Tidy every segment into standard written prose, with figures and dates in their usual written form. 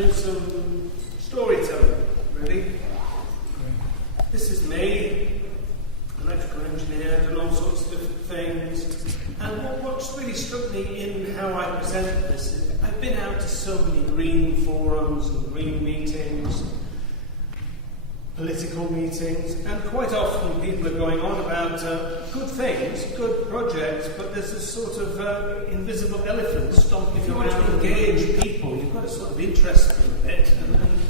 Do some storytelling, really. This is me, electrical engineer, done all sorts of different things. And what's really struck me in how I present this is I've been out to so many green forums and green meetings, political meetings, and quite often people are going on about good things, good projects, but there's this sort of invisible elephant stomping around. If you want to engage people, you've got to sort of interest them a bit,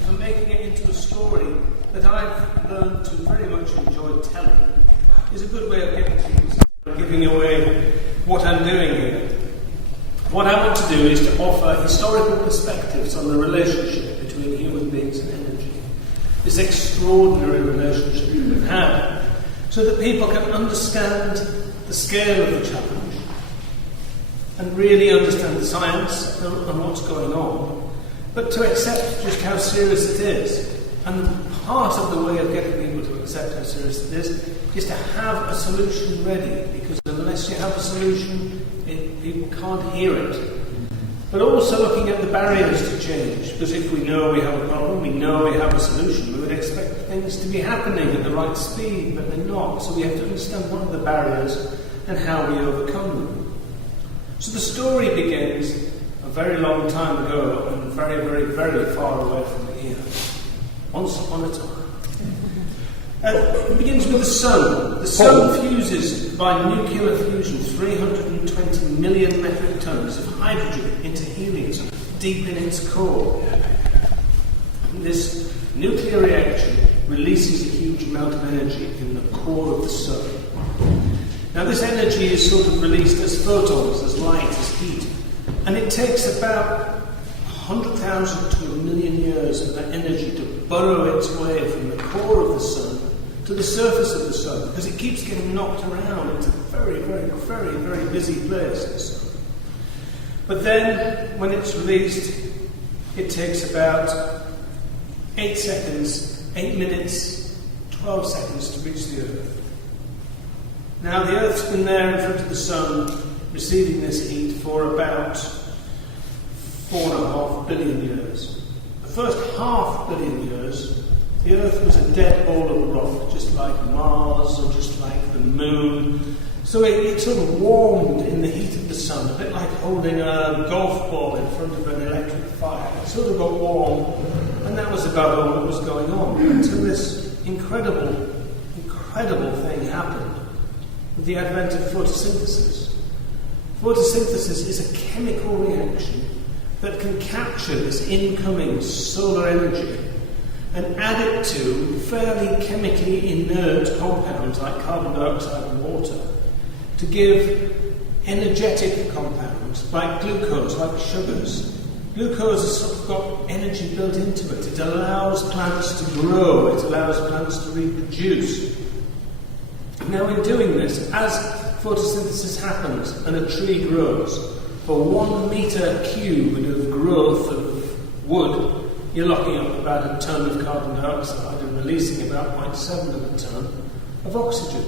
and making it into a story that I've learned to very much enjoy telling is a good way of getting people, giving away what I'm doing here. What I want to do is to offer historical perspectives on the relationship between human beings and energy. This extraordinary relationship that we have, so that people can understand the scale of the challenge and really understand the science and what's going on, but to accept just how serious it is. And part of the way of getting people to accept how serious it is to have a solution ready, because unless you have a solution, people can't hear it. But also looking at the barriers to change, because if we know we have a problem, we know we have a solution, we would expect things to be happening at the right speed, but they're not. So we have to understand what are the barriers and how we overcome them. So the story begins a very long time ago and very, very, very far away from here. Once upon a time. It begins with the sun. The sun fuses by nuclear fusion 320 million metric tons of hydrogen into helium deep in its core. And this nuclear reaction releases a huge amount of energy in the core of the sun. Now this energy is sort of released as photons, as light, as heat. And it takes about 100,000 to 1 million years of that energy to burrow its way from the core of the sun to the surface of the sun, because it keeps getting knocked around. It's a very, very, very, very busy place, the sun. But then, when it's released, it takes about 8 seconds, 8 minutes, 12 seconds to reach the Earth. Now, the Earth's been there in front of the sun, receiving this heat for about 4.5 billion years. The first 500 million years, the Earth was a dead ball of rock, just like Mars or just like the Moon. So it sort of warmed in the heat of the sun, a bit like holding a golf ball in front of an electric fire. It sort of got warm, and that was about all that was going on, until this incredible thing happened with the advent of photosynthesis. Photosynthesis is a chemical reaction that can capture this incoming solar energy and add it to fairly chemically inert compounds like carbon dioxide and water to give energetic compounds like glucose, like sugars. Glucose has sort of got energy built into it. It allows plants to grow, it allows plants to reproduce. Now in doing this, as photosynthesis happens and a tree grows, for 1 metre cubed of growth of wood, you're locking up about a tonne of carbon dioxide and releasing about 0.7 of a tonne of oxygen.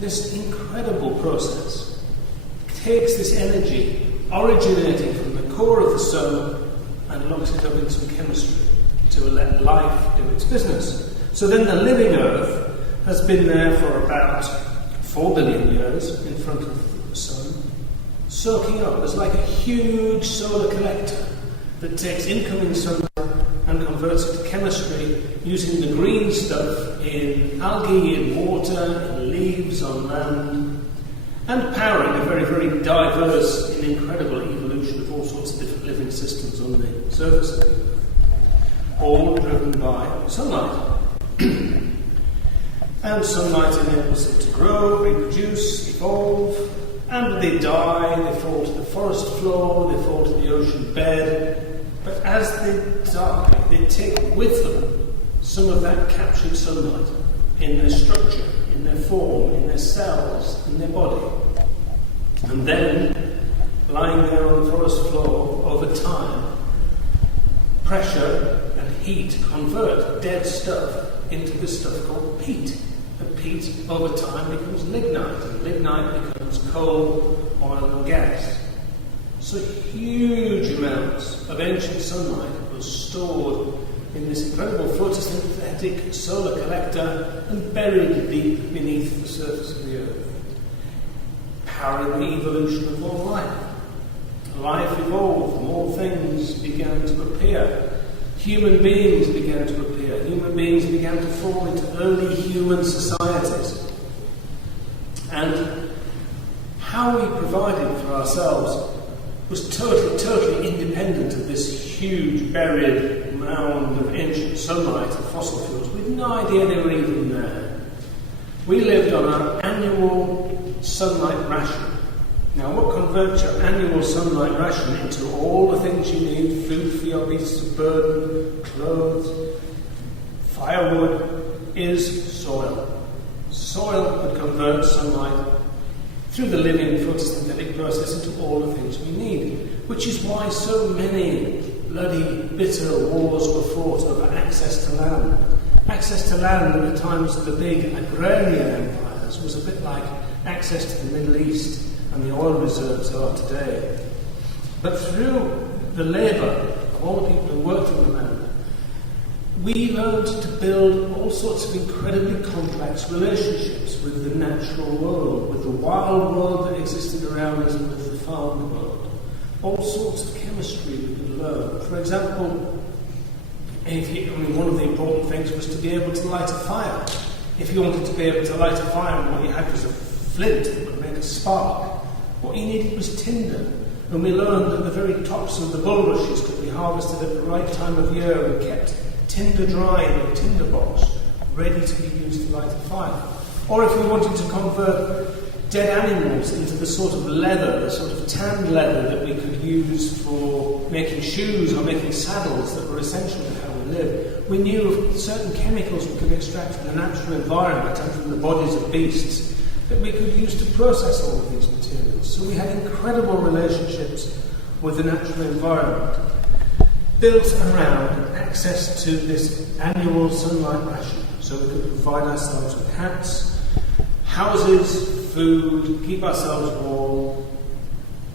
This incredible process takes this energy originating from the core of the sun and locks it up in some chemistry to let life do its business. So then the living Earth has been there for about 4 billion years in front of the sun, soaking up. It's like a huge solar collector that takes incoming sunlight and converts it to chemistry using the green stuff in algae, in water, in leaves, on land, and powering a very, very diverse and incredible evolution of all sorts of different living systems on the surface of the Earth, all driven by sunlight. And sunlight enables it to grow, reproduce, evolve, and they die, they fall to the forest floor, they fall to the ocean bed. But as they die, they take with them some of that captured sunlight in their structure, in their form, in their cells, in their body. And then, lying there on the forest floor, over time, pressure and heat convert dead stuff into this stuff called peat. And peat, over time, becomes lignite, and lignite becomes coal, oil and gas. So huge amounts of ancient sunlight was stored in this incredible photosynthetic solar collector and buried deep beneath the surface of the Earth, powering the evolution of all life. Life evolved, more things began to appear. Human beings began to appear. Human beings began to fall into early human societies. And how we provided for ourselves was totally independent of this huge buried mound of ancient sunlight and fossil fuels. We had no idea they were even there. We lived on our annual sunlight ration. Now, what converts your annual sunlight ration into all the things you need, food for your beasts of burden, clothes, firewood, is soil. Soil could convert sunlight through the living photosynthetic process into all the things we need, which is why so many bloody, bitter wars were fought over access to land. Access to land at the times of the big agrarian empires was a bit like access to the Middle East and the oil reserves are today. But through the labour of all the people who worked on the land, we learned to build all sorts of incredibly complex relationships with the natural world, with the wild world that existed around us and with the farmed world. All sorts of chemistry we could learn. For example, one of the important things was to be able to light a fire. If you wanted to be able to light a fire and what you had was a flint that could make a spark, what you needed was tinder. And we learned that the very tops of the bulrushes could be harvested at the right time of year and kept tinder dry in a tinder box, ready to be used to light a fire. Or if we wanted to convert dead animals into the sort of leather, the sort of tanned leather that we could use for making shoes or making saddles that were essential to how we live, we knew of certain chemicals we could extract from the natural environment and from the bodies of beasts that we could use to process all of these materials. So we had incredible relationships with the natural environment, built around access to this annual sunlight ration, so we could provide ourselves with hats, houses, food, keep ourselves warm,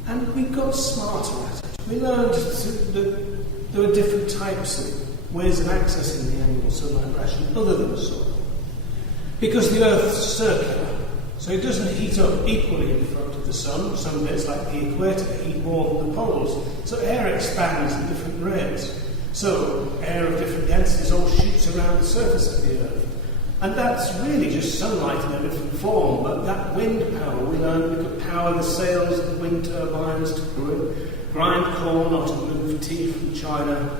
and we got smarter at it. We learned that there were different types of ways of accessing the annual sunlight ration other than soil. Because the Earth's circular, so it doesn't heat up equally in front of the sun. Some bits, like the equator, heat more than the poles. So air expands at different rates. So air of different densities all shoots around the surface of the Earth. And that's really just sunlight in a different form. But that wind power, we learned we could power the sails of the wind turbines to grind corn or to move tea from China.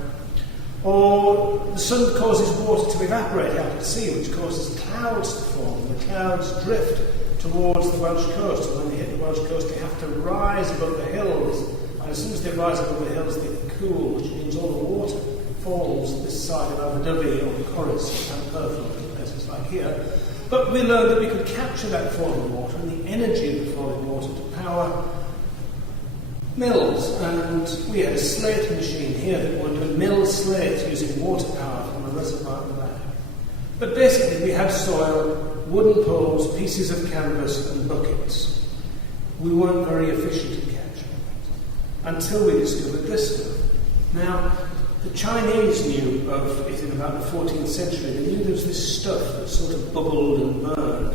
Or the sun causes water to evaporate out at sea, which causes clouds to form. The clouds drift towards the Welsh coast, and when they hit the Welsh coast they have to rise above the hills, and as soon as they rise above the hills they cool, which means all the water falls this side of Aberdyfi or the Corris and Perth and places like here. But we learned that we could capture that falling water and the energy of the falling water to power mills, and we had a slate machine here that would mill slate using water power from a reservoir in the back. But basically we had soil, wooden poles, pieces of canvas and buckets. We weren't very efficient at capturing it until we discovered this stuff. Now, the Chinese knew of it in about the 14th century. They knew there was this stuff that sort of bubbled and burned.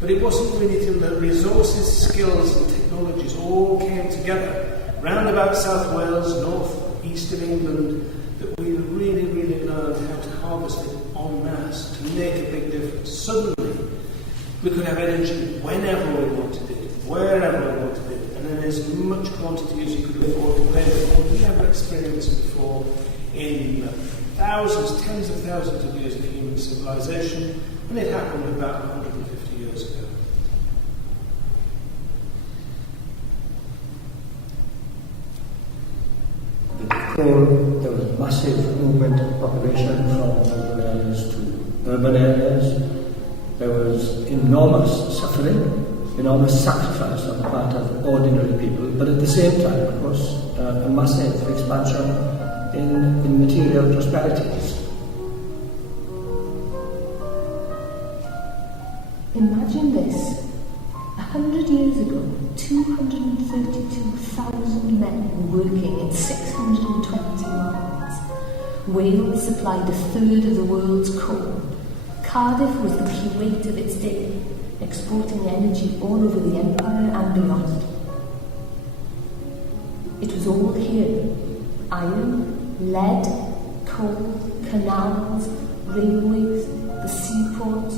But it wasn't really till the resources, skills and technologies all came together round about South Wales, north, east of England, that we really learned how to harvest it en masse to make a big difference. Suddenly, we could have energy whenever we wanted it, wherever we wanted it, and in as much quantity as you could afford to pay for. We never experienced before in thousands, tens of thousands of years of human civilization, and it happened about 150 years ago. There was a massive movement of population from rural areas to urban areas. There was enormous suffering, enormous sacrifice on the part of ordinary people, but at the same time, of course, a massive expansion in material prosperities. Imagine this, a 100 years ago, 232,000 men were working in 620 mines. Wales supplied a third of the world's coal. Cardiff was the curate of its day, exporting energy all over the empire and beyond. It was all here: iron, lead, coal, canals, railways, the seaport.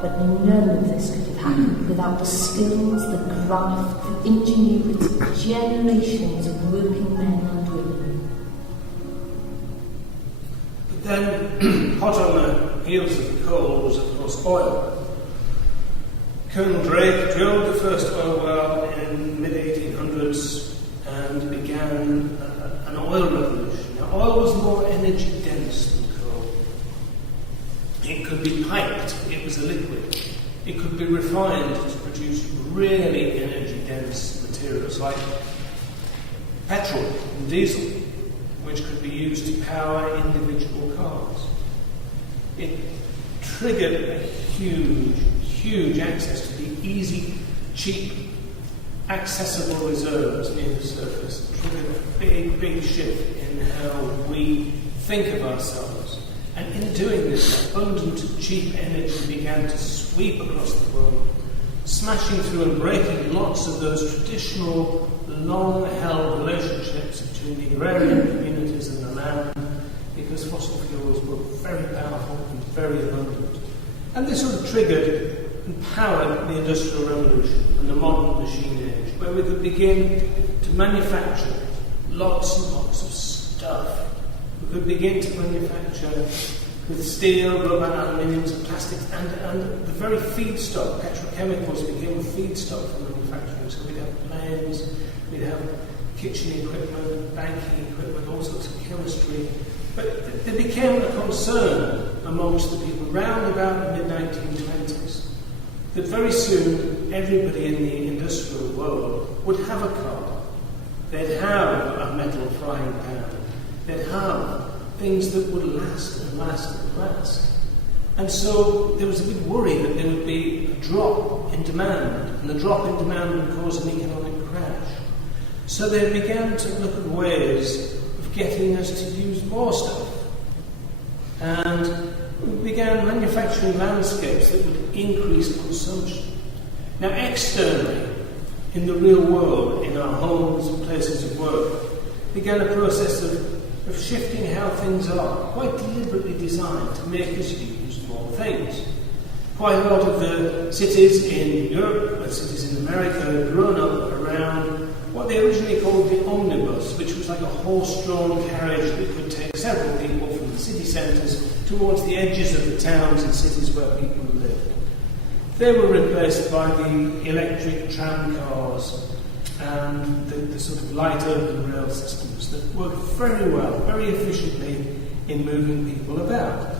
But none of this could have happened without the skills, the graft, the ingenuity of generations of working men and women. But then, hot on the heels of the coal was, of course, oil. Colonel Drake drilled the first oil well in the mid-1800s and began an oil revolution. Now, oil was more energy dense than coal. It could be piped, it was a liquid. It could be refined to produce really energy dense materials like petrol and diesel, which could be used to power individual cars. It triggered a huge access to the easy, cheap, accessible reserves near the surface. It triggered a big shift in how we think of ourselves. And in doing this, abundant, cheap energy began to sweep across the world, smashing through and breaking lots of those traditional, long-held relationships between the agrarian communities and the land, because fossil fuels were very powerful and very abundant. And this sort of triggered and powered the Industrial Revolution and the modern machine age, where we could begin to manufacture lots and lots of stuff. We could begin to manufacture with steel, rubber, aluminiums, and plastics, and the very feedstock, petrochemicals, became a feedstock for manufacturing. So we'd have planes, we'd have kitchen equipment, banking equipment, all sorts of chemistry. But there became a concern amongst the people round about the mid-1920s that very soon everybody in the industrial world would have a car. They'd have a metal frying pan. They'd have things that would last and last and last. And so there was a big worry that there would be a drop in demand, and the drop in demand would cause an economic crash. So they began to look at ways of getting us to use more stuff. And we began manufacturing landscapes that would increase consumption. Now, externally, in the real world, in our homes and places of work, began a process of shifting how things are, quite deliberately designed to make us use more things. Quite a lot of the cities in Europe and cities in America had grown up around what they originally called the omnibus, which was like a horse-drawn carriage that could take several people from the city centres towards the edges of the towns and cities where people lived. They were replaced by the electric tram cars and the sort of light urban rail systems that worked very well, very efficiently in moving people about.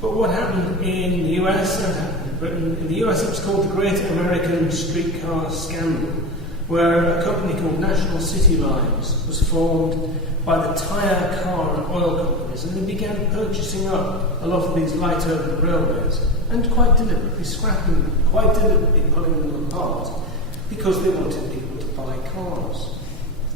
But what happened in the US and happened in Britain, in the US it was called the Great American Streetcar Scandal, where a company called National City Lines was formed by the tyre, car and oil companies, and they began purchasing up a lot of these light urban railways and quite deliberately scrapping them, quite deliberately pulling them apart, because they wanted people to buy cars.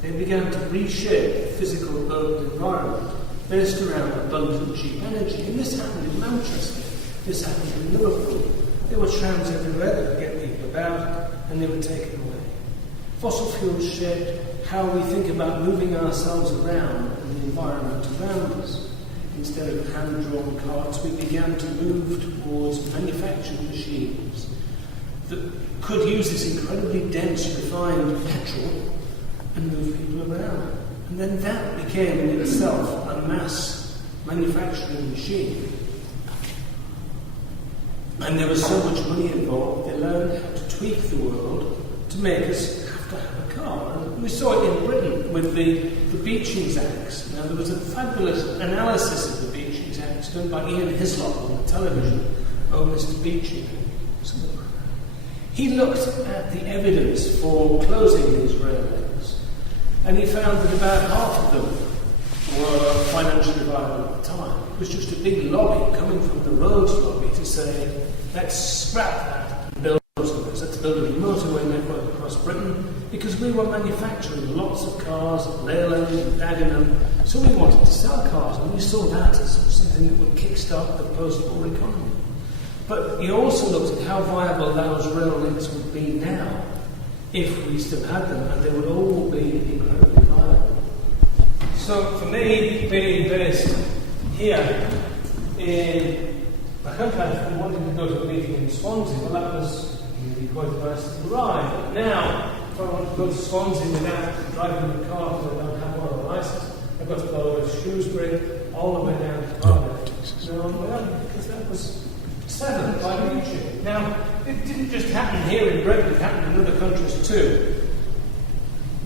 They began to reshape the physical urban environment based around abundant cheap energy. And this happened in Manchester, this happened in Liverpool. There were trams everywhere that would get people about, and they were taken away. Fossil fuels shaped how we think about moving ourselves around and the environment around us. Instead of hand-drawn carts, we began to move towards manufactured machines that could use this incredibly dense, refined petrol and move people around. And then that became in itself a mass manufacturing machine. And there was so much money involved, they learned how to tweak the world to make us have to have a car. And we saw it in Britain with the Beechings Acts. Now, there was a fabulous analysis of the Beechings Acts done by Ian Hislop on the television. Oh, Mr. Beeching. He looked at the evidence for closing these railways, and he found that about half of them were financially viable at the time. It was just a big lobby coming from the roads lobby to say, let's scrap that and build motorways. Let's build a motorway network across Britain, because we were manufacturing lots of cars at Leyland and Dagenham, so we wanted to sell cars, and we saw that as something that would kickstart the post-war economy. But you also looked at how viable those rail links would be now if we still had them, and they would all be incredibly viable. So for me, being based here in my country, and wanting to go to a meeting in Swansea, well, that was really quite a nice ride. But now, if I want to go to Swansea without driving the car because I don't have one of the license, I've got to go over to Shrewsbury, all the way down to Cardiff. Because that was 7 by YouTube. Now, it didn't just happen here in Britain, it happened in other countries too.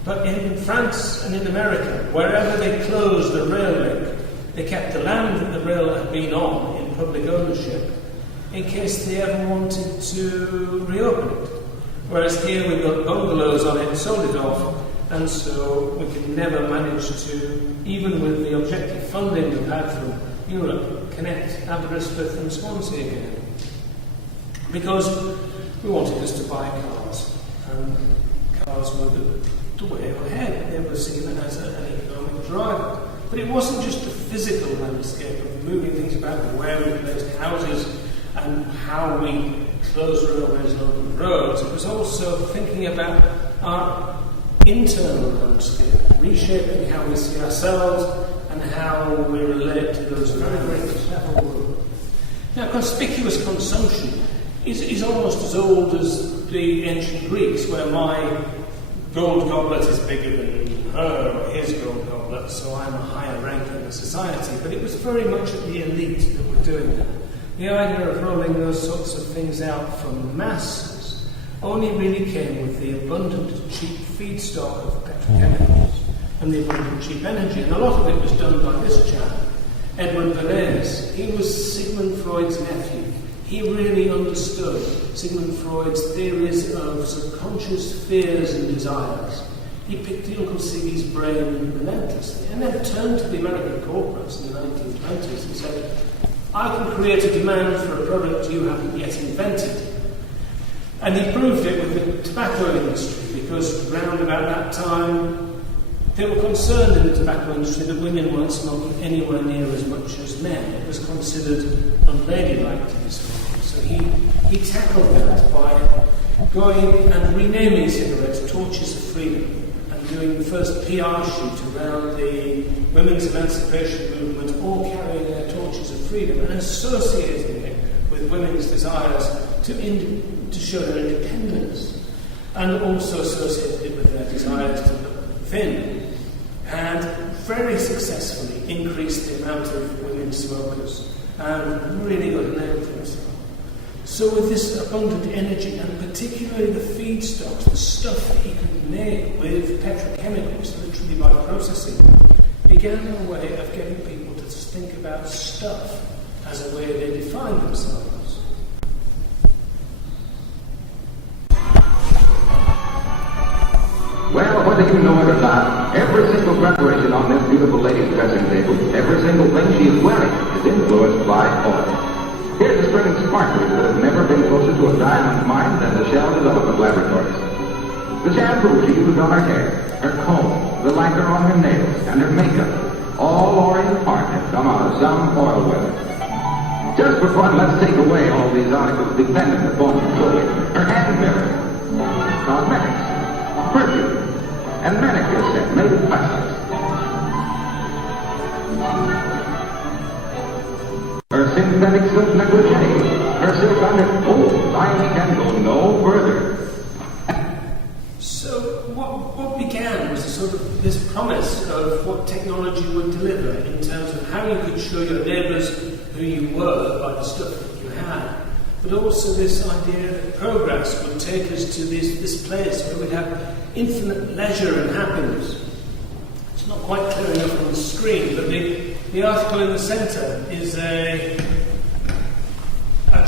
But in France and in America, wherever they closed a rail link, they kept the land that the rail had been on in public ownership in case they ever wanted to reopen it. Whereas here we built bungalows on it, sold it off, and so we could never manage to, even with the objective funding we've had from Europe, connect Aberystwyth and Swansea again. Because we wanted us to buy cars, and cars were the way ahead. They were seen as an economic driver. But it wasn't just the physical landscape of moving things about, where we placed houses and how we closed railways and opened roads. It was also thinking about our internal landscape, reshaping how we see ourselves and how we relate to those very, very clever world. Now, conspicuous consumption is almost as old as the ancient Greeks, where my gold goblet is bigger than her or his gold goblet, so I'm a higher rank in the society. But it was very much at the elite that were doing that. The idea of rolling those sorts of things out from masses only really came with the abundant, cheap feedstock of petrochemicals and the abundant, cheap energy. And a lot of it was done by this chap, Edward Bernays. He was Sigmund Freud's nephew. He really understood Sigmund Freud's theories of subconscious fears and desires. He picked Uncle Siggy's brain relentlessly and then turned to the American corporates in the 1920s and said, I can create a demand for a product you haven't yet invented. And he proved it with the tobacco industry, because round about that time they were concerned in the tobacco industry that women weren't smoking anywhere near as much as men. It was considered unladylike to be smoking. So he tackled that by going and renaming cigarettes Torches of Freedom, and doing the first PR shoot around the women's emancipation movement, all carrying their torches of freedom and associating it with women's desires to show their independence, and also associated it with their desires to look thin, and very successfully increased the amount of women smokers and really got a name for himself. So with this abundant energy, and particularly the feedstocks, the stuff that he could make with petrochemicals, literally by processing, began a way of getting people to think about stuff as a way they define themselves. Well, whether you know it or not, every single preparation on this beautiful lady's dressing table, every single thing she is wearing, is influenced by oil. Here's a string of sparklers that have never been closer to a diamond mine than the Shell Development Laboratories. The shampoo she used on her hair, her comb, the lacquer on her nails, and her makeup, all or in part have come out of some oil well. Just for fun, let's take away all these articles dependent upon fluid, her hand mirror, cosmetics, perfume, and manicure set made of plastics. Her synthetic silk negligee, her silk under... Oh, I can go no further. So what began was sort of this promise of what technology would deliver in terms of how you could show your neighbours who you were by the stuff that you had, but also this idea that progress would take us to this place where we'd have infinite leisure and happiness. It's not quite clear enough on the screen, but the article in the centre is a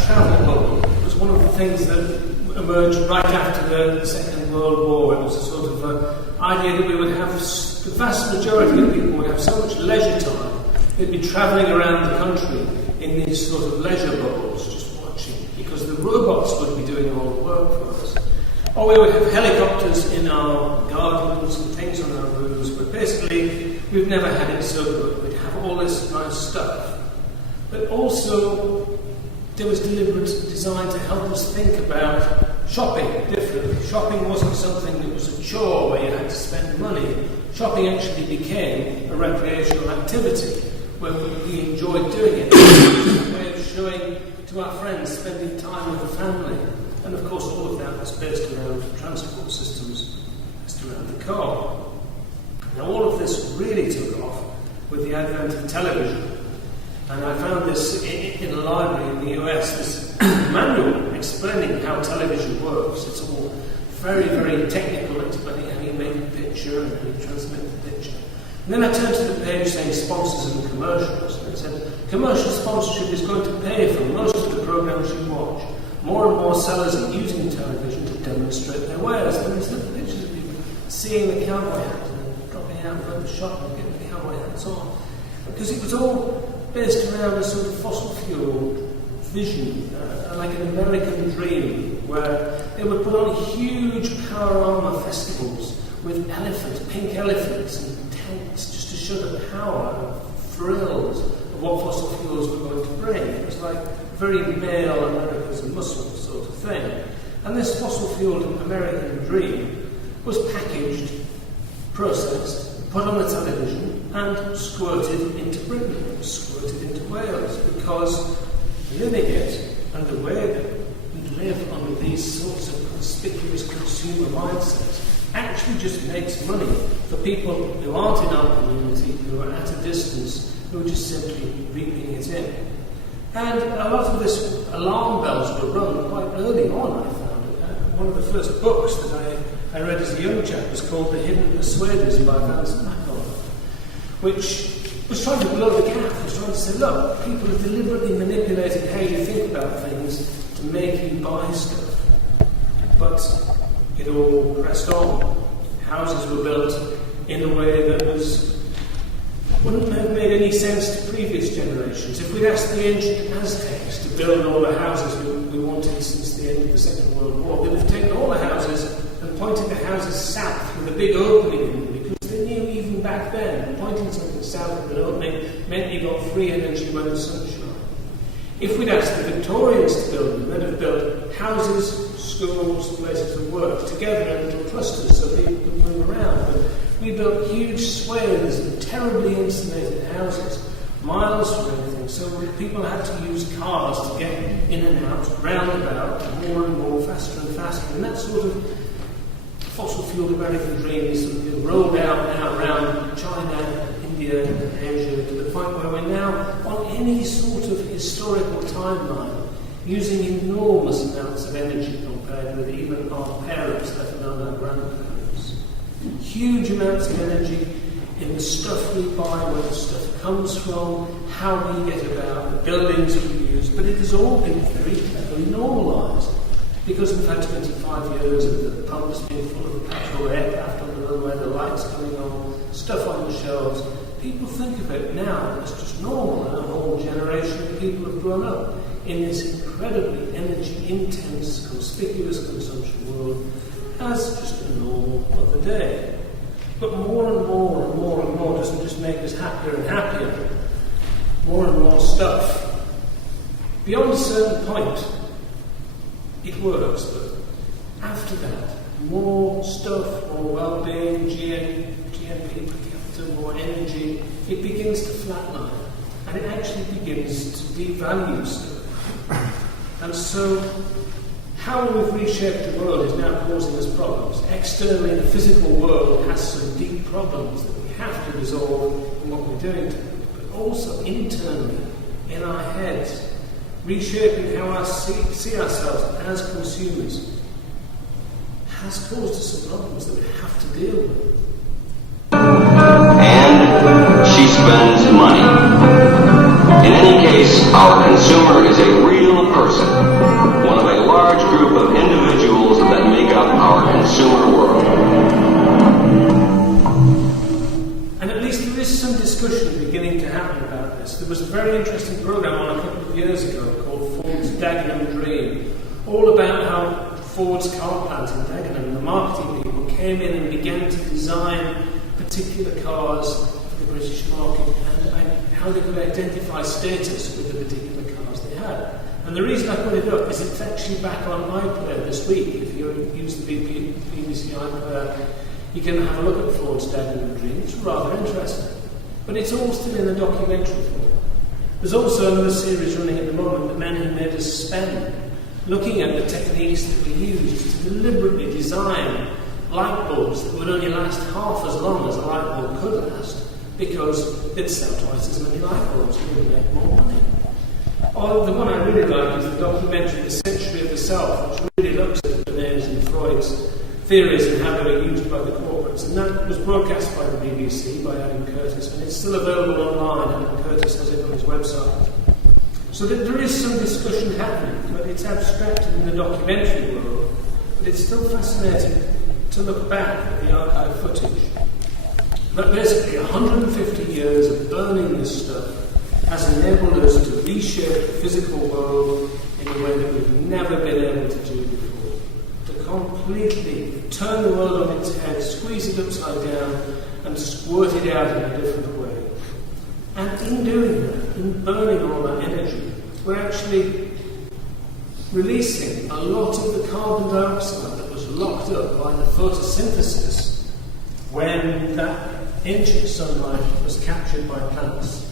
travel bubble. It was one of the things that emerged right after the Second World War. It was a sort of idea that we would have the vast majority of people would have so much leisure time, they'd be travelling around the country in these sort of leisure bubbles, just watching, because the robots would be doing all the work for us. Or we would have helicopters in our gardens and things on our roofs, but basically we've never had it so good. We'd have all this nice stuff. But also, there was deliberate design to help us think about shopping differently. Shopping wasn't something that was a chore where you had to spend money. Shopping actually became a recreational activity where we enjoyed doing it. It was a way of showing to our friends, spending time with the family. And of course, all of that was based around transport systems, based around the car. Now, all of this really took off with the advent of television. And I found this in a library in the US, this manual explaining how television works. It's all very, very technical, explaining how you make a picture and how you transmit the picture. And then I turned to the page saying sponsors and commercials. And it said, commercial sponsorship is going to pay for most of the programs you watch. More and more sellers are using television to demonstrate their wares. And there's little pictures of people seeing the cowboy hat and then dropping out and going to shop and getting the cowboy hats on. Because it was all based around a sort of fossil fuel vision, like an American dream, where they would put on huge power armor festivals with elephants, pink elephants and tents, just to show the power and thrills of what fossil fuels were going to bring. It was like very male America's muscle sort of thing. And this fossil fueled American dream was packaged, processed, put on the television, and squirted into Britain, squirted into Wales, because living it and the way that we live under these sorts of conspicuous consumer mindsets actually just makes money for people who aren't in our community, who are at a distance, who are just simply reaping it in. And a lot of this alarm bells were rung quite early on, I found. One of the first books that I read as a young chap was called The Hidden Persuaders by Vincent McDonald, which was trying to blow the gap. It was trying to say, look, people have deliberately manipulated how you think about things to make you buy stuff. But it all pressed on. Houses were built in a way that wouldn't have made any sense to previous generations. If we'd asked the ancient Aztecs to build all the houses we wanted since the end of the Second World War, they would have taken all the houses and pointed the houses south with a big opening in them, because they knew even back then, pointing something south with an opening meant you got free energy when the sun shone. If we'd asked the Victorians to build them, they'd have built houses, schools, places of work together in little clusters so people could move around. But we built huge swathes of terribly insulated houses, miles from anything, so people had to use cars to get in and out, roundabout, more and more, faster and faster. And that sort of fossil-fueled American dream is sort of rolled out now around China, India, and Asia, to the point where we're now on any sort of historical timeline using enormous amounts of energy compared with even our parents, let alone our grandparents. Huge amounts of energy in the stuff we buy, where the stuff comes from, how we get about, the buildings we use, but it has all been very cleverly normalised. Because we've had 25 years of the pumps being full of petrol, aircraft on the runway, the lights coming on, stuff on the shelves, people think of it now as just normal, and a whole generation of people have grown up in this incredibly energy-intense, conspicuous consumption world as just a normal of the day. But more and more and more and more doesn't just make us happier and happier. More and more stuff. Beyond a certain point, it works, but after that, more stuff, more well-being, GNP per capita, more energy, it begins to flatline, and it actually begins to devalue stuff. And so, how we've reshaped the world is now causing us problems. Externally, the physical world has some deep problems that we have to resolve in what we're doing to it, but also internally, in our heads, reshaping how we see ourselves as consumers has caused us some problems that we have to deal with. And she spends money. In any case, our consumer is a real person, one of a large group of individuals that make up our consumer world. very interesting program on a couple of years ago called Ford's Dagenham Dream, all about how Ford's car plant in Dagenham, the marketing people, came in and began to design particular cars for the British market and how they could identify status with the particular cars they had. And the reason I put it up is it's actually back on iPlayer this week. If you use the BBC iPlayer, you can have a look at Ford's Dagenham Dream. It's rather interesting. But it's all still in a documentary form. There's also another series running at the moment, The Men Who Made Us Spend, looking at the techniques that we used to deliberately design light bulbs that would only last half as long as a light bulb could last, because they'd sell twice as many light bulbs and would make more money. Or the one I really like is the documentary The Century of the Self, which really looks at Bernays and Freud's theories and how they were used by the corporates. And that was broadcast by the BBC, by Adam Curtis, and it's still available online. Adam Curtis has it on his website. So that there is some discussion happening, but it's abstracted in the documentary world. But it's still fascinating to look back at the archive footage. But basically, 150 years of burning this stuff has enabled us to reshape the physical world in a way that we've never been able to do before. To completely turn the world on its head, squeeze it upside down, and squirt it out in a different way. And in doing that, in burning all that energy, we're actually releasing a lot of the carbon dioxide that was locked up by the photosynthesis when that ancient sunlight was captured by plants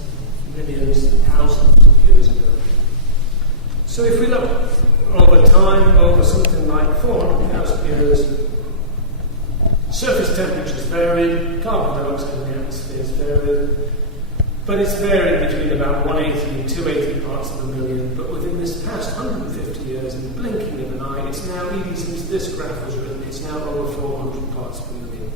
millions, thousands of years ago. So if we look over time, over something like 400,000 years, surface temperatures varied, carbon dioxide in the atmosphere has varied, but it's varied between about 180 and 280 parts per million. But within this past 150 years, in the blinking of an eye, it's now, even since this graph was written, it's now over 400 parts per million.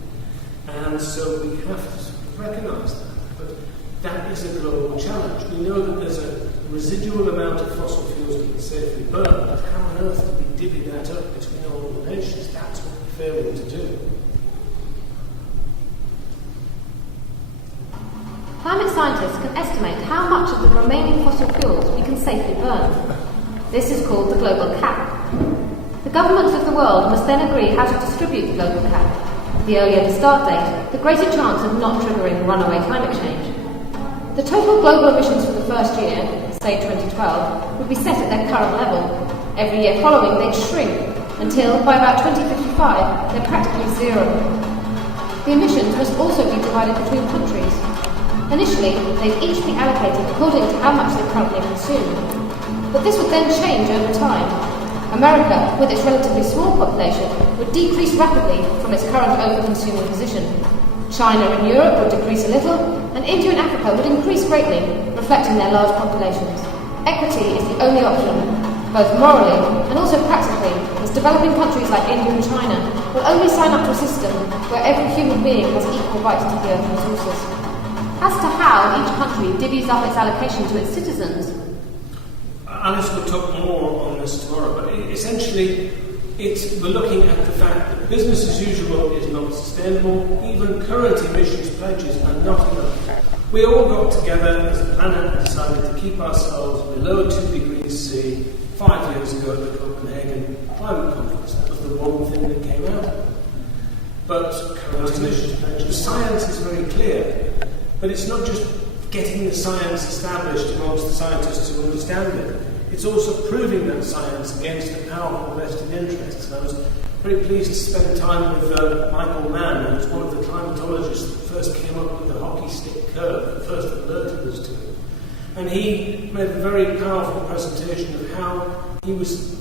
And so we have to recognise that. But that is a global challenge. We know that there's a residual amount of fossil fuels we can safely burn, but how on earth do we divvy that up between all the nations? That's what we're failing to do. Climate scientists can estimate how much of the remaining fossil fuels we can safely burn. This is called the global cap. The governments of the world must then agree how to distribute the global cap. The earlier the start date, the greater chance of not triggering runaway climate change. The total global emissions for the first year, say 2012, would be set at their current level. Every year following, they'd shrink, until, by about 2055, they're practically zero. The emissions must also be divided between countries. Initially, they'd each be allocated according to how much they currently consume. But this would then change over time. America, with its relatively small population, would decrease rapidly from its current over-consuming position. China and Europe would decrease a little, and India and Africa would increase greatly, reflecting their large populations. Equity is the only option, both morally and also practically, as developing countries like India and China will only sign up to a system where every human being has equal rights to the earth's resources. As to how each country divvies up its allocation to its citizens, Alice will talk more on this tomorrow, but essentially we're looking at the fact that business as usual is not sustainable. Even current emissions pledges are not enough. We all got together as a planet and decided to keep ourselves below 2 degrees C 5 years ago at the Copenhagen Climate Conference. That was the one thing that came out of it. But current emissions pledges, the science is very clear, but it's not just getting the science established amongst the scientists who understand it. It's also proving that science against the powerful vested interests. And I was very pleased to spend time with Michael Mann, who was one of the climatologists that first came up with the hockey stick curve, that first alerted us to it. And he made a very powerful presentation of how he was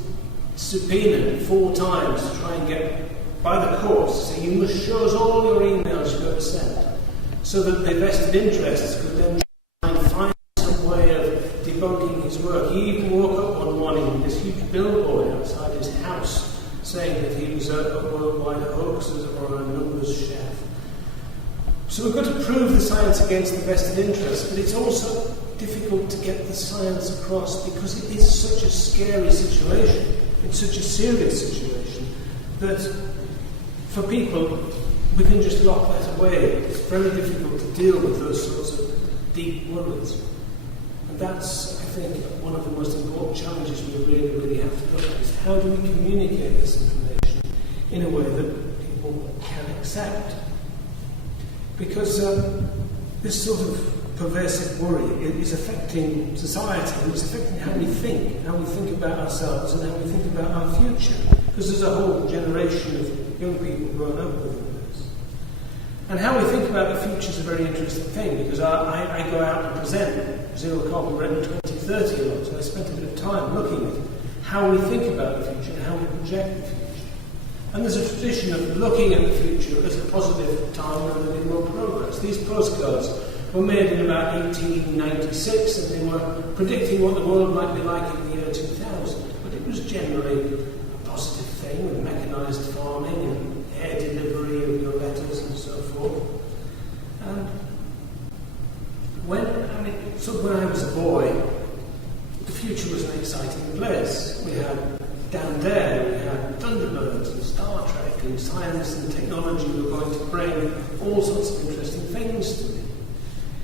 subpoenaed 4 times to try and get, by the courts, to say, you must show us all your emails you've ever sent, so that the vested interests could then try and find some way of debunking his work. He even woke up one morning with this huge billboard outside his house saying that he was a worldwide hoax or a numbers chef. So we've got to prove the science against the vested interests, but it's also difficult to get the science across because it is such a scary situation, it's such a serious situation, that for people, we can just lock that away. It's very difficult to deal with those sorts of deep worries. And that's, I think, one of the most important challenges we really have to look at, is how do we communicate this information in a way that people can accept? Because this sort of pervasive worry is affecting society, and it's affecting how we think about ourselves and how we think about our future. Because there's a whole generation of young people growing up with this. And how we think about the future is a very interesting thing, because I go out and present Zero Carbon Britain 2030 a lot, so I spent a bit of time looking at how we think about the future and how we project the future. And there's a tradition of looking at the future as a positive time when there'll be more progress. These postcards were made in about 1896, and they were predicting what the world might be like in the year 2000. But it was generally a positive thing, with mechanised farming and air delivery of your letters and so forth. And when I was a boy, the future was an exciting place. We had down there, we had Thunderbirds and Star Trek, and science and technology were going to bring all sorts of interesting things to me.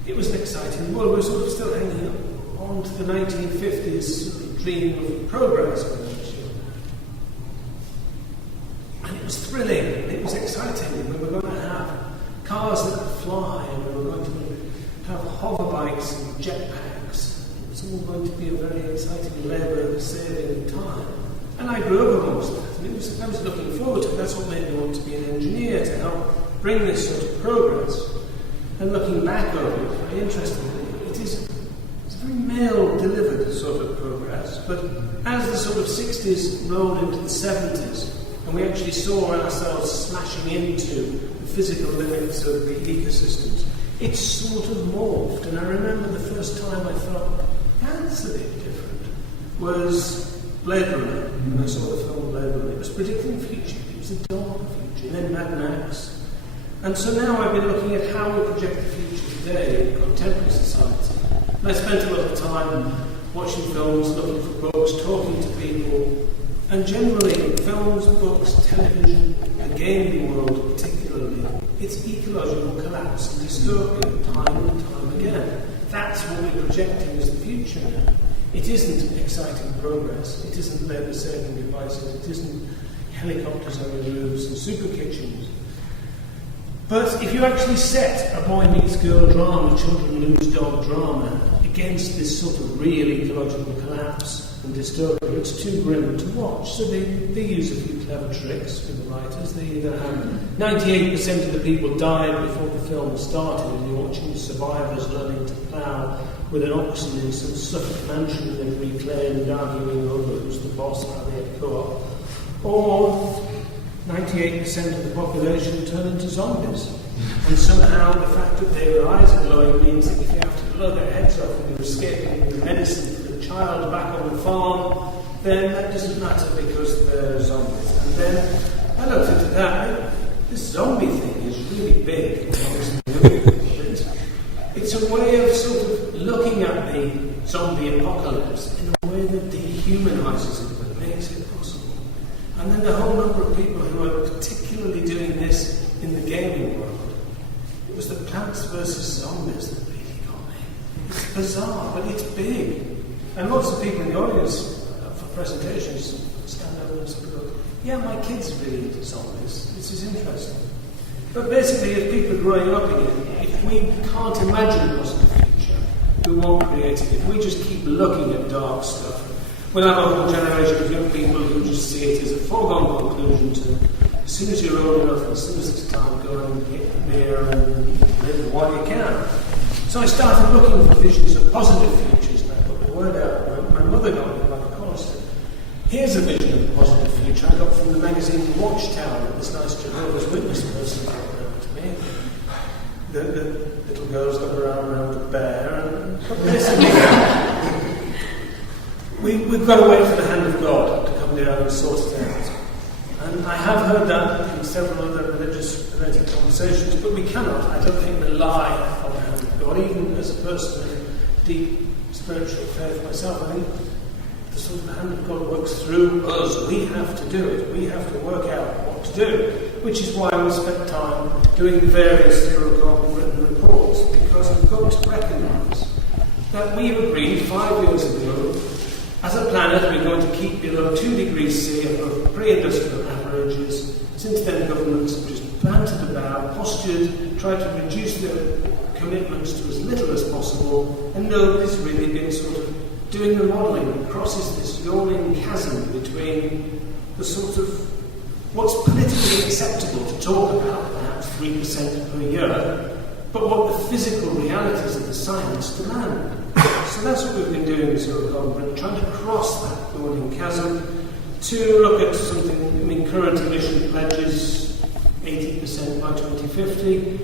It was an exciting world. We were sort of still hanging on to the 1950s sort of dream of progress when I was young. And it was thrilling, and it was exciting. We were going to have cars that could fly, and we were going to have hover bikes and jetpacks. It was all going to be a very exciting labour of saving time. And I grew up amongst that, and I was looking forward to it. That's what made me want to be an engineer, to help bring this sort of progress. And looking back over it, very interestingly, it's a very male-delivered sort of progress. But as the sort of 60s rolled into the 70s, and we actually saw ourselves smashing into the physical limits of the ecosystems, it sort of morphed. And I remember the first time I thought, that's a bit different, was Blade Runner. When I saw the film Blade Runner, it was predicting the future. It was a dark future. And then Mad Max. And so now I've been looking at how we project the future today in contemporary society. And I spent a lot of time watching films, looking for books, talking to people. And generally, films, books, television, the gaming world particularly, it's ecological collapse and dystopia time and time again. That's what we're projecting as the future now. It isn't exciting progress, it isn't labour-saving devices, it isn't helicopters on the roofs and super kitchens. But if you actually set a boy meets girl drama, children lose dog drama, against this sort of real ecological collapse and dystopia, it's too grim to watch. So they use a few clever tricks with the writers. They either have 98% of the people died before the film started, and you're watching survivors learning to plough with an oxen in some Suffolk mansion they've reclaimed, arguing over who's the boss, how they had co-op. Or 98% of the population turn into zombies. And somehow the fact that their eyes are glowing means that if you have to blow their heads off and you're escaping with medicine for the child back on the farm, then that doesn't matter because they're zombies. And then I looked into that. This zombie thing is really big. It's a way of sort of looking at the zombie apocalypse in a way that dehumanises it, that makes it possible. And then the whole number of people who are particularly doing this in the gaming world, it was the Plants vs. Zombies that really got me. It's bizarre, but it's big. And lots of people in the audience for presentations stand over and sort of go, yeah, my kids are really into zombies. This is interesting. But basically, as people are growing up in it, if we can't imagine a positive future, we won't create it. If we just keep looking at dark stuff, we'll have a whole generation of young people who just see it as a foregone conclusion to, as soon as you're old enough, as soon as it's time, go and get the beer and live while you can. So I started looking for visions of positive futures, and I put the word out. My mother got me like a call and said, here's a vision of a positive future I got from the magazine Watchtower that this nice Jehovah's Witness person brought around to me. The little girl's got her arm around the bear, but basically we've got to wait for the hand of God to come down and sort it out. And I have heard that in several other religious-related conversations, but we cannot, I don't think, rely on the hand of God. Even as a person with deep spiritual faith myself, I think the sort of hand of God works through us. We have to do it. We have to work out what to do, which is why we spent time doing the various Zero Carbon Britain reports, because we've got to recognise that we agreed 5 years ago, as a planet, we're going to keep below 2 degrees C above pre-industrial averages. Since then, governments have just bantered about, postured, tried to reduce their commitments to as little as possible, and nobody's really been sort of doing the modelling that crosses this yawning chasm between the sort of what's politically acceptable to talk about, perhaps 3% per year, but what the physical realities of the science demand. So that's what we've been doing with Zero Carbon, trying to cross that yawning chasm to look at something, current emission pledges, 80% by 2050,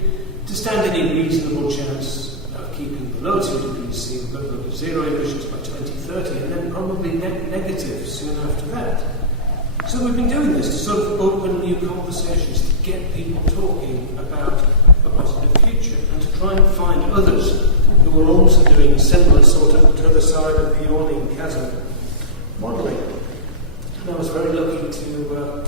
to stand any reasonable chance of keeping below 2 degrees C, we've got to look at zero emissions by 2030, and then probably negative soon after that. So we've been doing this to sort of open new conversations, to get people talking about a positive future, and to try and find others who are also doing similar sort of to the other side of the yawning chasm modelling. And I was very lucky to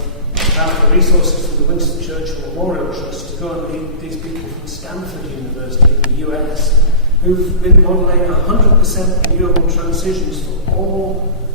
have the resources from the Winston Churchill Memorial Trust to go and meet these people from Stanford University in the US who've been modelling 100% renewable transitions for all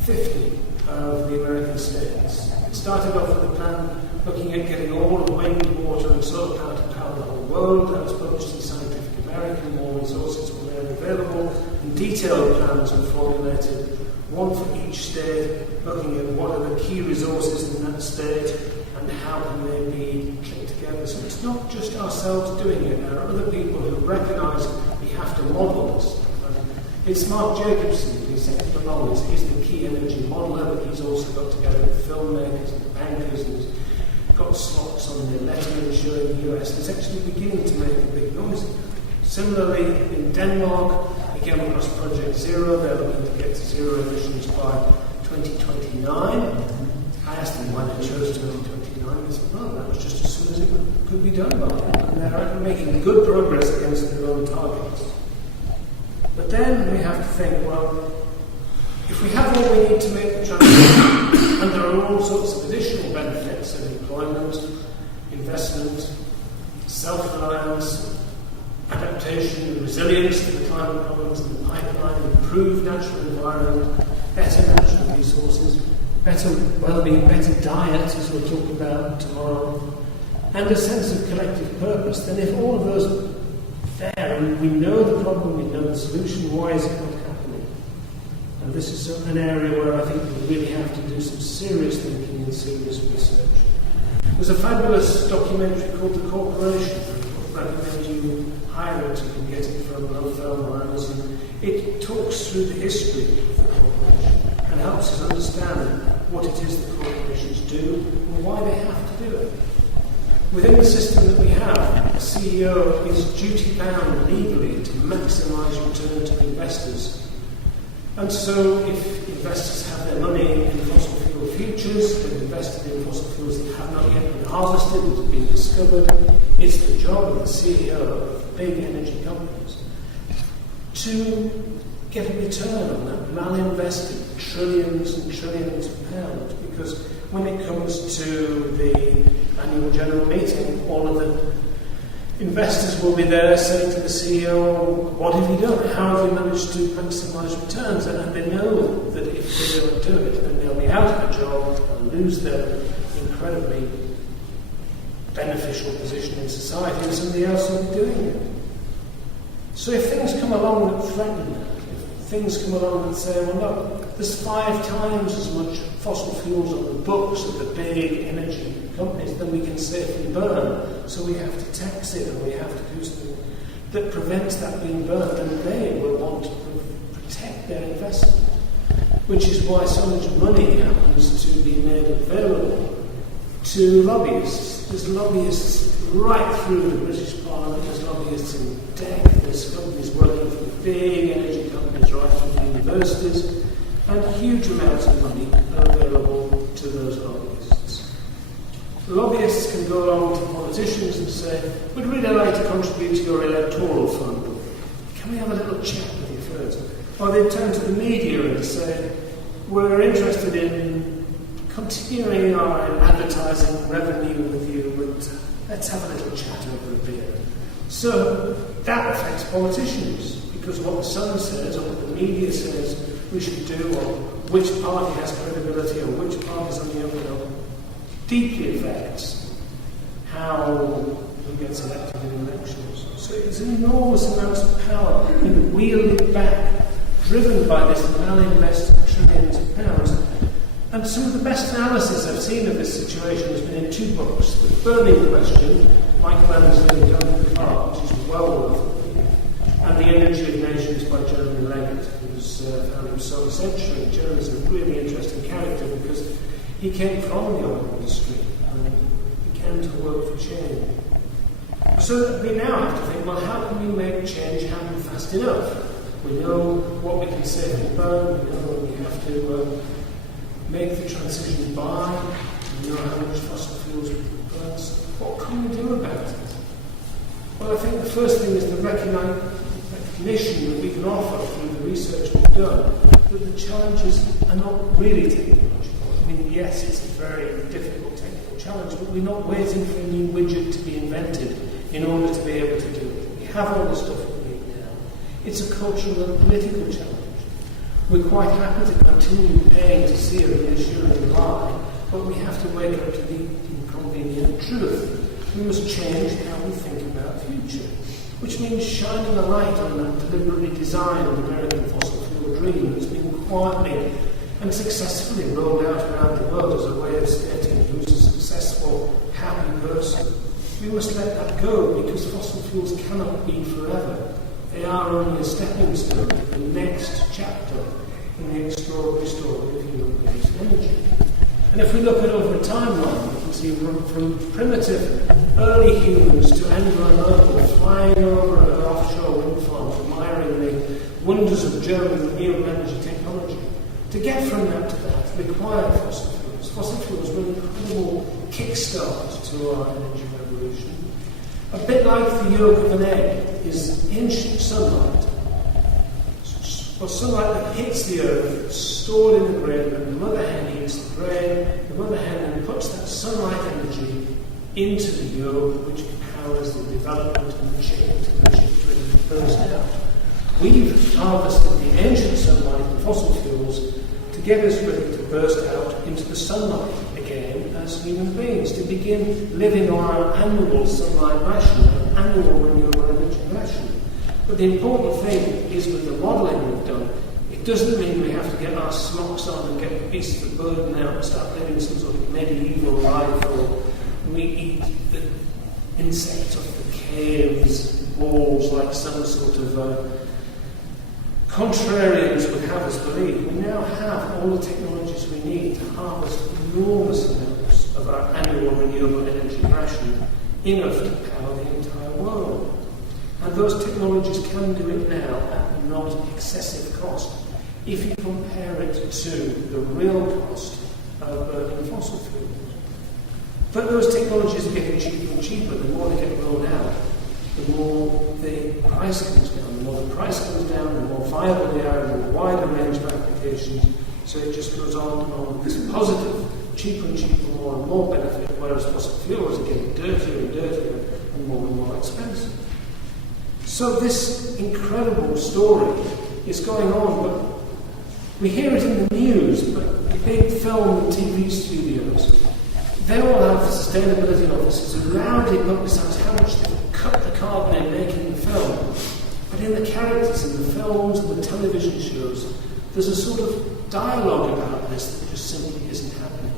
50 of the American states. It started off with a plan looking at getting all of wind, water and solar power to power the whole world. That was published in Scientific American. More resources were made available, and detailed plans were formulated, one for each state, looking at what are the key resources in that state and how can they be linked together. So it's not just ourselves doing it. There are other people who recognise we have to model this. It's Mark Jacobson, who's second along, he's the key energy modeller, but he's also got together with filmmakers and bankers, and he's got slots on the letterman showing the US. It's actually beginning to make a big noise. Similarly, in Denmark, we came across Project Zero. They're looking to get to zero emissions by 2029. I asked them why they chose 2029. They said, well, that was just as soon as it could be done by then. And they're making good progress against their own targets. But then we have to think, well, if we have all we need to make the transition, and there are all sorts of additional benefits of employment, investment, self-reliance, adaptation and resilience to the climate problems in the pipeline, improved natural environment, better natural resources, better well-being, better diet, as we'll talk about tomorrow, and a sense of collective purpose, then if all of those there, and we know the problem, we know the solution, why is it not happening? And this is an area where I think we really have to do some serious thinking and serious research. There's a fabulous documentary called The Corporation. I recommend you hire it, you can get it from Lowell or Amazon. It talks through the history of the corporation and helps us understand what it is the corporations do and why they have to do it. Within the system that we have, a CEO is duty-bound legally to maximise return to investors. And so if investors have their money in fossil fuel futures, they've invested in fossil fuels that have not yet been harvested, that have been discovered, it's the job of the CEO of big energy companies to get a return on that malinvested trillions and trillions of pounds. Because when it comes to the annual general meeting, all of the investors will be there saying to the CEO, what have you done? How have you managed to maximise returns? And they know that if they don't do it, then they'll be out of a job and lose their incredibly beneficial position in society, and somebody else will be doing it. So if things come along that threaten that, if things come along that say, well, look, there's 5 times as much fossil fuels on the books of the big energy companies than we can safely burn, so we have to tax it, and we have to do something that prevents that being burned, and they will want to protect their investment, which is why so much money happens to be made available to lobbyists. There's lobbyists right through the British Parliament, there's lobbyists in tech, there's companies working for big energy companies right through the universities, and huge amounts of money are available to those lobbyists. Lobbyists can go along to politicians and say, we'd really like to contribute to your electoral fund. Can we have a little chat with you first? Or they turn to the media and say, we're interested in continuing our advertising revenue with you, but let's have a little chat over a beer. So that affects politicians, because what the Sun says or what the media says we should do, or which party has credibility or which party is on the other end, deeply affects how who gets elected in elections. So it's an enormous amount of power being wielded back, driven by this malinvested trillions of pounds. And some of the best analysis I've seen of this situation has been in two books. The Burning Question, Michael Ansley and Duncan Clark, which is well worth it, and The Energy of Nations by Jeremy Leggett, who's found him so essential. Jeremy's a really interesting character because he came from the oil industry and began to work for change. So we now have to think, well, how can we make change happen fast enough? We know what we can safely burn, we know what we have to make the transition by, we know how much fossil fuels we can burn. So what can we do about it? Well, I think the first thing is the recognition that we can offer through the research we've done that the challenges are not really technological. I mean, yes, it's a very difficult technical challenge, but we're not waiting for a new widget to be invented in order to be able to do it. We have all the stuff we need now. It's a cultural and political challenge. We're quite happy to continue paying to see a reassuring lie, but we have to wake up to the inconvenient truth. We must change how we think about the future, which means shining a light on that deliberately designed American fossil fuel dream that's been quietly and successfully rolled out around the world as a way of stating who's a successful, happy person. We must let that go because fossil fuels cannot be forever. They are only a stepping stone to the next chapter in the extraordinary story of human-based energy. And if we look at over a timeline, we can see from primitive early humans to Angela Merkel flying over an offshore wind farm, admiring the wonders of German renewable energy technology. To get from that to that required fossil fuels. Fossil fuels were an incredible kickstart to our energy revolution. A bit like the yolk of an egg is ancient sunlight. Or sunlight that hits the earth, stored in the grain, and the mother hen eats the grain. The mother hen then puts that sunlight energy into the yolk, which powers the development of the chicken to which it's ready to burst out. We've harvested the ancient sunlight and fossil fuels to get us ready to burst out into the sunlight again as human beings, to begin living on our annual sunlight ration, our annual renewable energy ration. But the important thing is with the modelling we've done, it doesn't mean we have to get our smocks on and get the beasts of burden out and start living some sort of medieval life, or we eat the insects off the caves walls like some sort of contrarians would have us believe. We now have all the technologies we need to harvest enormous amounts of our annual renewable energy ration, enough to power the entire world. And those technologies can do it now at not excessive cost if you compare it to the real cost of burning fossil fuels. But those technologies are getting cheaper and cheaper. The more they get rolled out, the more the price comes down. The more the price comes down, the more viable they are in a wider range of applications. So it just goes on and on with this positive, cheaper and cheaper, more and more benefit, whereas fossil fuels are getting dirtier and dirtier and more expensive. So this incredible story is going on, but we hear it in the news, but the big film and TV studios, they all have sustainability officers who loudly publicise how much they've cut the carbon in making the film. But in the characters in the films and the television shows, there's a sort of dialogue about this that just simply isn't happening.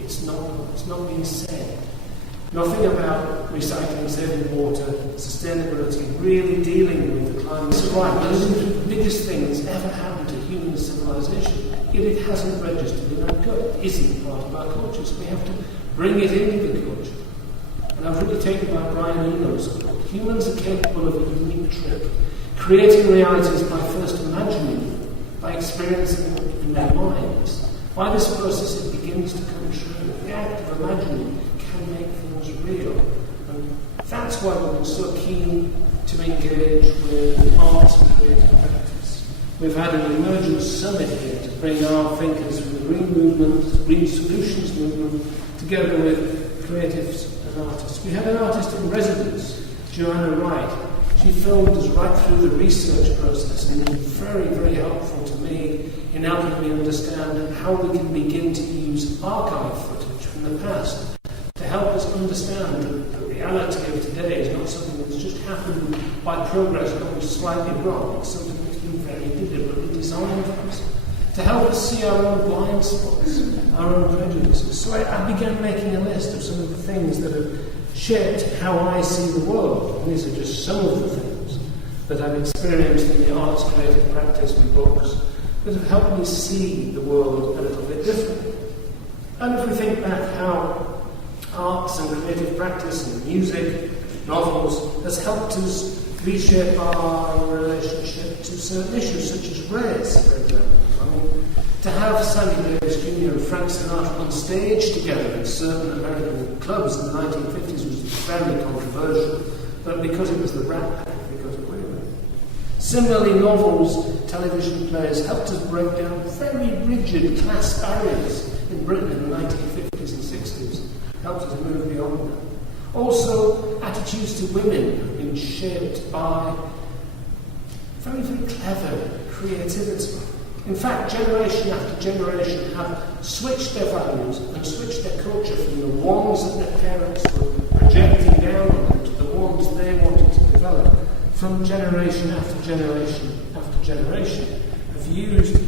It's not being said. Nothing about recycling, saving water, sustainability, really dealing with the climate. It's right, but it's the biggest thing that's ever happened to human civilization, yet it hasn't registered in our gut. It isn't part of our culture, so we have to bring it into the culture. And I've really taken by Brian Eno's book. Humans are capable of a unique trick, creating realities by first imagining them, by experiencing them in their minds. By this process it begins to come true. The act of imagining can make things real. And that's why we've been so keen to engage with arts and creative practice. We've had an emergence summit here to bring our thinkers from the Green Movement, Green Solutions Movement, together with creatives and artists. We had an artist in residence, Joanna Wright. She filmed us right through the research process and was very, very helpful to me in helping me understand how we can begin to use archive footage from the past to help us understand that the reality of today is not something that's just happened by progress going slightly wrong. It's something that's been very deliberately designed for us to help us see our own blind spots, our own prejudices. So I began making a list of some of the things that have shaped how I see the world. And these are just some of the things that I've experienced in the arts, creative practice and books that have helped me see the world a little bit differently. And if we think back how arts and creative practice and music, novels, has helped us reshape our relationship to certain issues such as race, for example. I mean, to have Sammy Davis Jr. and Frank Sinatra on stage together in certain American clubs in the 1950s was very controversial, but because it was the Rat Pack, we got away with it. Similarly, novels, television plays helped us break down very rigid class barriers in Britain in the 1950s and 60s. Helped us move beyond that. Also, attitudes to women have been shaped by very, very clever creativity. In fact, generation after generation have switched their values and switched their culture from the ones that their parents were projecting down on them to the ones they wanted to develop. From generation after generation after generation have used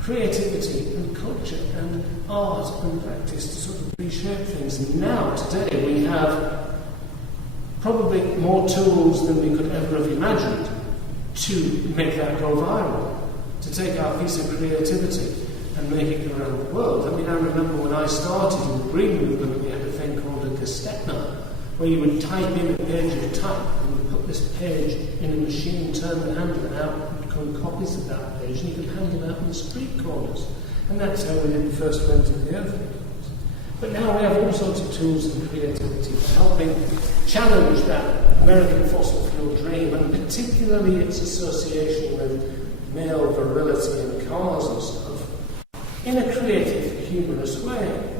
creativity and culture and art and practice to sort of reshape things. And now, today, we have probably more tools than we could ever have imagined to make that go viral, to take our piece of creativity and make it go around the world. I mean, I remember when I started in the Green Movement, we had a thing called a Gestetner, where you would type in a page at a time, and you put this page in a machine, turn the handle out, and become copies of that page, and you could hand them out in the street corners. And that's how we did the first Friends of the Earth. But now we have all sorts of tools and creativity for helping challenge that American fossil fuel dream, and particularly its association with male virility and cars and stuff, in a creative, humorous way.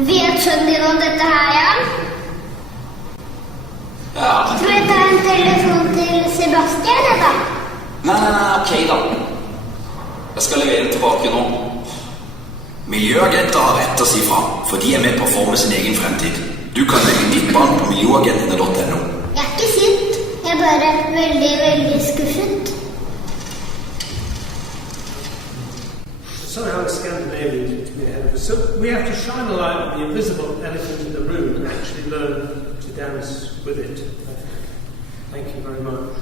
Vet Sundin om dette her, Jan? Ja. Tror jeg tar en telefon til Sebastian, da? Nei, ok da. Jeg skal levere den tilbake nå. Miljøagenter har rett til å si fra, for de er med på å forme sin egen fremtid. Du kan legge ditt barn på miljøagentene.no. Jeg er ikke sint. Jeg er bare veldig, veldig skuffet. Somehow Scandinavians to be ahead of us. So we have to shine a light on the invisible elephant in the room and actually learn to dance with it. Thank you very much.